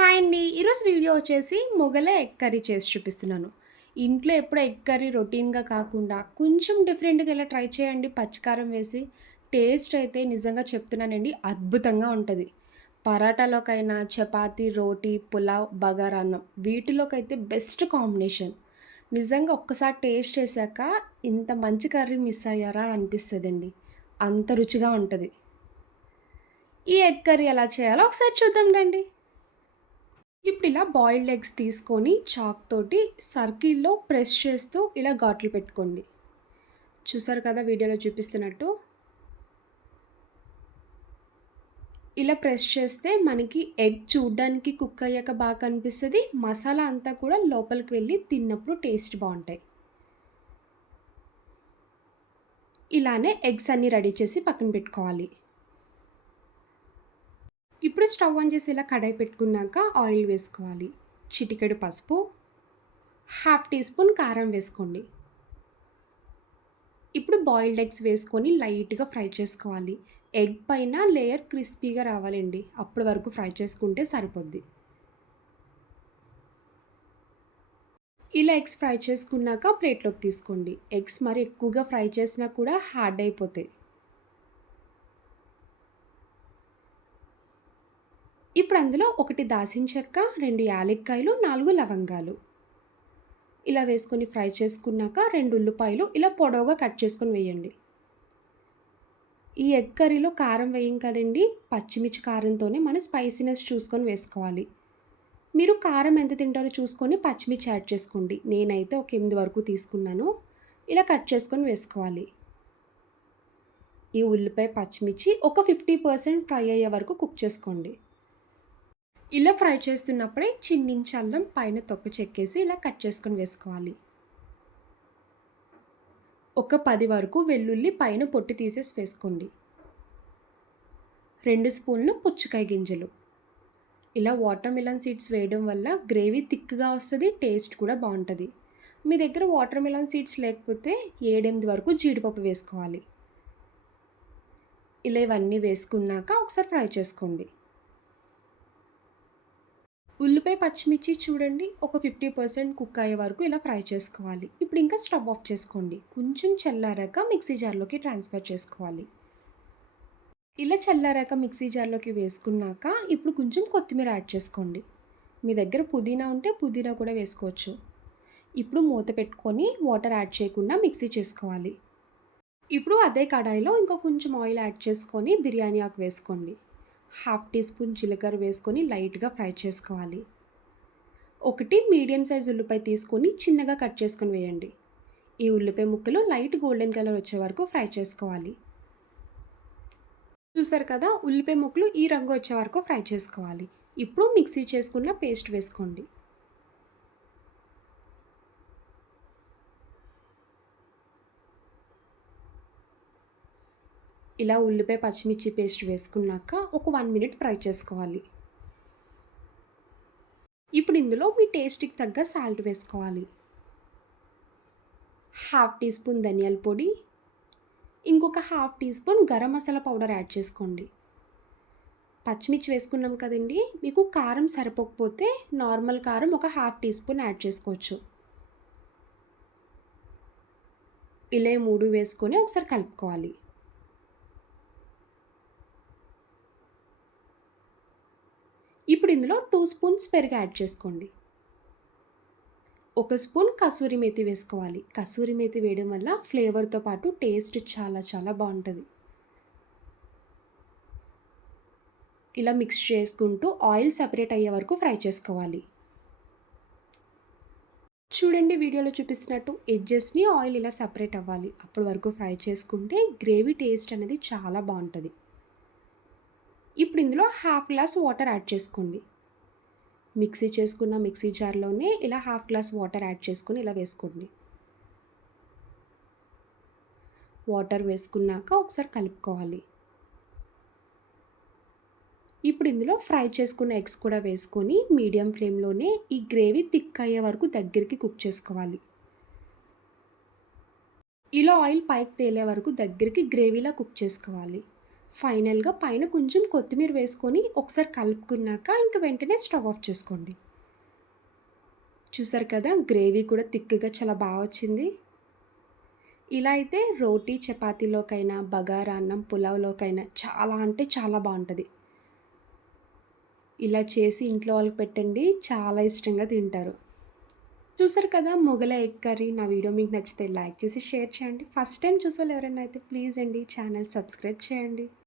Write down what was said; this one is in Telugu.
హాయ్ అండి. ఈరోజు వీడియో వచ్చేసి మొగలై ఎగ్ కర్రీ చేసి చూపిస్తున్నాను. ఇంట్లో ఎప్పుడు ఎగ్ కర్రీ రొటీన్‌గా కాకుండా కొంచెం డిఫరెంట్‌గా ఇలా ట్రై చేయండి పచ్చికారం వేసి. టేస్ట్ అయితే నిజంగా చెప్తున్నానండి అద్భుతంగా ఉంటది. పరాటాలోకైనా, చపాతీ, రోటీ, పులావ్, బగారన్నం వీటిలోకైతే బెస్ట్ కాంబినేషన్. నిజంగా ఒక్కసారి టేస్ట్ చేశాక ఇంత మంచి కర్రీ మిస్ అయ్యారా అనిపిస్తదండి. అంత రుచిగా ఉంటది. ఈ ఎగ్ కర్రీ ఎలా చేయాలో ఒకసారి చూద్దాం రండి. ఇప్పుడు ఇలా బాయిల్డ్ ఎగ్స్ తీసుకొని చాక్ తోటి సర్కిల్‌లో ప్రెస్ చేస్తూ ఇలా ఘాట్లు పెట్టుకోండి. చూసారు కదా వీడియోలో చూపిస్తున్నట్టు. ఇలా ప్రెస్ చేస్తే మనకి ఎగ్ చూడ్డానికి కుక్ అయ్యాక బాగా కనిపిస్తది. మసాలా అంతా కూడా లోపలికి వెళ్ళి తిన్నప్పుడు టేస్ట్ బావుంటాయి. ఇలానే ఎగ్స్ అన్నీ రెడీ చేసి పక్కన పెట్టుకోవాలి. ఇప్పుడు స్టవ్ ఆన్ చేసి ఇలా కడాయి పెట్టుకున్నాక ఆయిల్ వేసుకోవాలి. చిటికెడు పసుపు, హాఫ్ టీ స్పూన్ కారం వేసుకోండి. ఇప్పుడు బాయిల్డ్ ఎగ్స్ వేసుకొని లైట్‌గా ఫ్రై చేసుకోవాలి. ఎగ్ పైన లేయర్ క్రిస్పీగా రావాలండి. అప్పటి వరకు ఫ్రై చేసుకుంటే సరిపోద్ది. ఇలా ఎగ్స్ ఫ్రై చేసుకున్నాక ప్లేట్‌లోకి తీసుకోండి. ఎగ్స్ మరి ఎక్కువగా ఫ్రై చేసినా కూడా హార్డ్ అయిపోతాయి. ఇప్పుడు అందులో 1 దాల్చిన చెక్క, 2 యాలక్కాయలు, 4 లవంగాలు ఇలా వేసుకొని ఫ్రై చేసుకున్నాక 2 ఉల్లిపాయలు ఇలా పొడవుగా కట్ చేసుకొని వేయండి. ఈ ఎగ్ కర్రీలో కారం వేయం కదండీ! పచ్చిమిర్చి కారంతోనే మనం స్పైసీనెస్ చూసుకొని వేసుకోవాలి. మీరు కారం ఎంత తింటారో చూసుకొని పచ్చిమిర్చి యాడ్ చేసుకోండి. నేనైతే ఒక 8 వరకు తీసుకున్నాను. ఇలా కట్ చేసుకొని వేసుకోవాలి. ఈ ఉల్లిపాయ, పచ్చిమిర్చి ఒక 50% ఫ్రై అయ్యే వరకు కుక్ చేసుకోండి. ఇలా ఫ్రై చేస్తున్నప్పుడే చిన్నించి అల్లం పైన తొక్క చెక్కేసి ఇలా కట్ చేసుకొని వేసుకోవాలి. ఒక 10 వరకు వెల్లుల్లి పైన పొట్టు తీసేసి వేసుకోండి. 2 స్పూన్లు పుచ్చకాయ గింజలు. ఇలా వాటర్‌మిలన్ సీడ్స్ వేయడం వల్ల గ్రేవీ థిక్‌గా వస్తది. టేస్ట్ కూడా బావుంటది. మీ దగ్గర వాటర్‌మిలన్ సీడ్స్ లేకపోతే 7, 8 వరకు జీడిపప్పు వేసుకోవాలి. ఇలా ఇవన్నీ వేసుకున్నాక ఒకసారి ఫ్రై చేసుకోండి. ఉల్లిపాయ, పచ్చిమిర్చి చూడండి ఒక 50% కుక్ అయ్యే వరకు ఇలా ఫ్రై చేసుకోవాలి. ఇప్పుడు ఇంకా స్టవ్ ఆఫ్ చేసుకోండి. కొంచెం చల్లారాక మిక్సీ జార్‌లోకి ట్రాన్స్‌ఫర్ చేసుకోవాలి. ఇలా చల్లారాక మిక్సీ జార్‌లోకి వేసుకున్నాక ఇప్పుడు కొంచెం కొత్తిమీర యాడ్ చేసుకోండి. మీ దగ్గర పుదీనా ఉంటే పుదీనా కూడా వేసుకోవచ్చు. ఇప్పుడు మూత పెట్టుకొని వాటర్ యాడ్ చేయకుండా మిక్సీ చేసుకోవాలి. ఇప్పుడు అదే కడాయిలో ఇంకా కొంచెం ఆయిల్ యాడ్ చేసుకొని బిర్యానీ ఆకు వేసుకోండి. హాఫ్ టీ స్పూన్ జీలకర్ర వేసుకొని లైట్‌గా ఫ్రై చేసుకోవాలి. ఒకటి మీడియం సైజ్ ఉల్లిపాయ తీసుకొని చిన్నగా కట్ చేసుకొని వేయండి. ఈ ఉల్లిపాయ ముక్కలు లైట్ గోల్డెన్ కలర్ వచ్చే వరకు ఫ్రై చేసుకోవాలి. చూసారు కదా ఉల్లిపాయ ముక్కలు ఈ రంగు వచ్చే వరకు ఫ్రై చేసుకోవాలి. ఇప్పుడు మిక్సీ చేసుకున్న పేస్ట్ వేసుకోండి. ఇలా ఉల్లిపాయ పచ్చిమిర్చి పేస్ట్ వేసుకున్నాక ఒక 1 మినిట్ ఫ్రై చేసుకోవాలి. ఇప్పుడు ఇందులో మీ టేస్ట్‌కి తగ్గ సాల్ట్ వేసుకోవాలి. హాఫ్ టీ స్పూన్ ధనియాల పొడి, ఇంకొక half tea spoon garam masala powder add చేసుకోండి. పచ్చిమిర్చి వేసుకున్నాం కదండీ! మీకు కారం సరిపోకపోతే నార్మల్ కారం ఒక హాఫ్ టీ స్పూన్ యాడ్ చేసుకోవచ్చు. ఇలా ఈ 3 వేసుకొని ఒకసారి కలుపుకోవాలి. ఇప్పుడు ఇందులో 2 స్పూన్స్ పెరుగు యాడ్ చేసుకోండి. ఒక స్పూన్ కసూరి మేతి వేసుకోవాలి. కసూరి మేతి వేయడం వల్ల ఫ్లేవర్‌తో పాటు టేస్ట్ చాలా చాలా బావుంటది. ఇలా మిక్స్ చేసుకుంటూ ఆయిల్ సెపరేట్ అయ్యే వరకు ఫ్రై చేసుకోవాలి. చూడండి వీడియోలో చూపిస్తున్నట్టు ఎడ్జెస్‌ని ఆయిల్ ఇలా సెపరేట్ అవ్వాలి. అప్పటి వరకు ఫ్రై చేసుకుంటే గ్రేవీ టేస్ట్ అనేది చాలా బావుంటది. ఇప్పుడు ఇందులో హాఫ్ గ్లాస్ వాటర్ యాడ్ చేసుకోండి. మిక్సీ చేసుకున్న మిక్సీ జార్‌లోనే ఇలా హాఫ్ గ్లాస్ వాటర్ యాడ్ చేసుకొని ఇలా వేసుకోండి. వాటర్ వేసుకున్నాక ఒకసారి కలుపుకోవాలి. ఇప్పుడు ఇందులో ఫ్రై చేసుకున్న ఎగ్స్ కూడా వేసుకొని మీడియం ఫ్లేమ్‌లోనే ఈ గ్రేవీ థిక్ అయ్యే వరకు దగ్గరికి కుక్ చేసుకోవాలి. ఇలా ఆయిల్ పైకి తేలే వరకు దగ్గరికి గ్రేవీలా కుక్ చేసుకోవాలి. ఫైనల్‌గా పైన కొంచెం కొత్తిమీర వేసుకొని ఒకసారి కలుపుకున్నాక ఇంక వెంటనే స్టవ్ ఆఫ్ చేసుకోండి. చూసారు కదా! గ్రేవీ కూడా థిక్‌గా చాలా వచ్చింది. ఇలా అయితే రోటీ, చపాతీలోకైనా, బగారా అన్నం, పులావ్‌లోకైనా చాలా అంటే చాలా బావుంటది. ఇలా చేసి ఇంట్లో వాళ్ళకి పెట్టండి. చాలా ఇష్టంగా తింటారు. చూసారు కదా! Mughlai egg curry. నా వీడియో మీకు నచ్చితే లైక్ చేసి, షేర్ చేయండి. ఫస్ట్ టైమ్ చూసేవాళ్ళు ఎవరైనా అయితే ప్లీజ్ అండి ఛానల్ సబ్స్క్రైబ్ చేయండి.